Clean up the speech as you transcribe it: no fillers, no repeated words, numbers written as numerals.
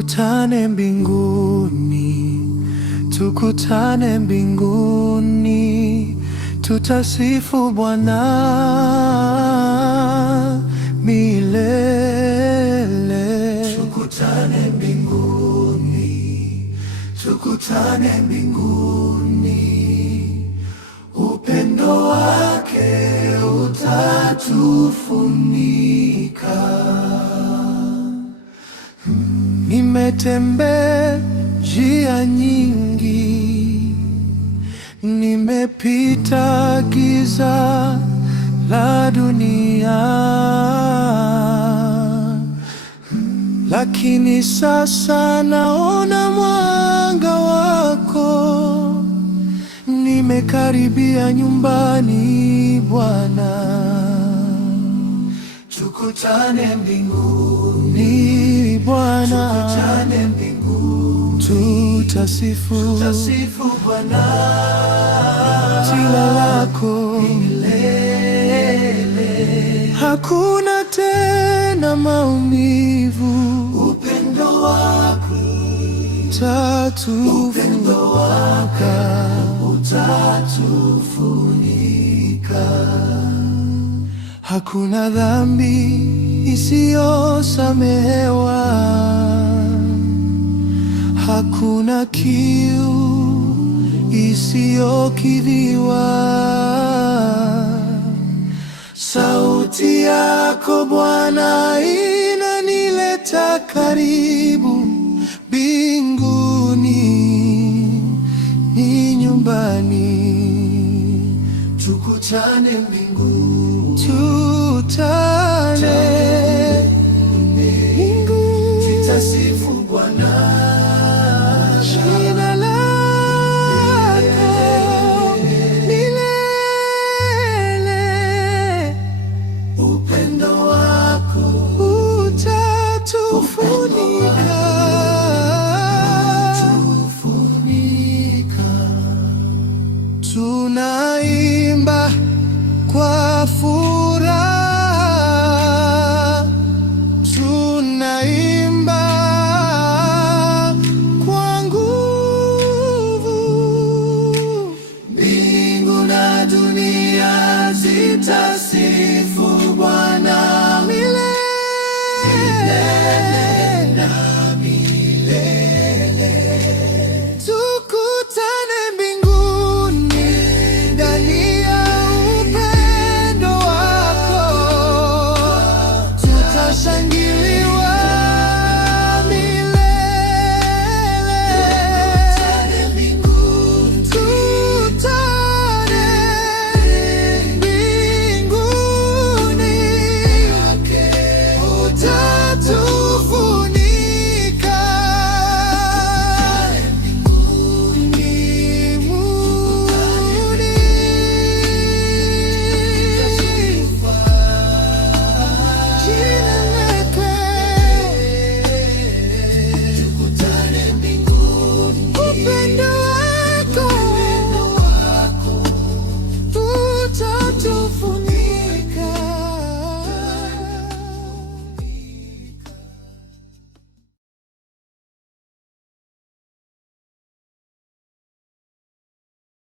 Tukutane mbinguni, tukutane mbinguni, tutasifu Bwana milele. Tukutane mbinguni, tukutane mbinguni, upendo wake utatufunika. Nimetembea njia nyingi, nimepita giza la dunia, lakini sasa naona mwanga wako. Nimekaribia nyumbani Bwana. Tukutane mbinguni Bwana, tukutane mbinguni, tutasifu Bwana jina lako milele. Hakuna tena maumivu, upendo wako utatufunika. Hakuna dhambi isiyosamehewa, hakuna kiu isiyokidhiwa. Sauti yako Bwana inanileta karibu mbinguni, ni nyumbani. Tukutane mbinguni, tutane mbinguni, tutasifu Bwana jina lako milele. Upendo wako utatufunika. Tunaimba kwa furaha, tunaimba kwa nguvu. Mbingu na dunia zitasifu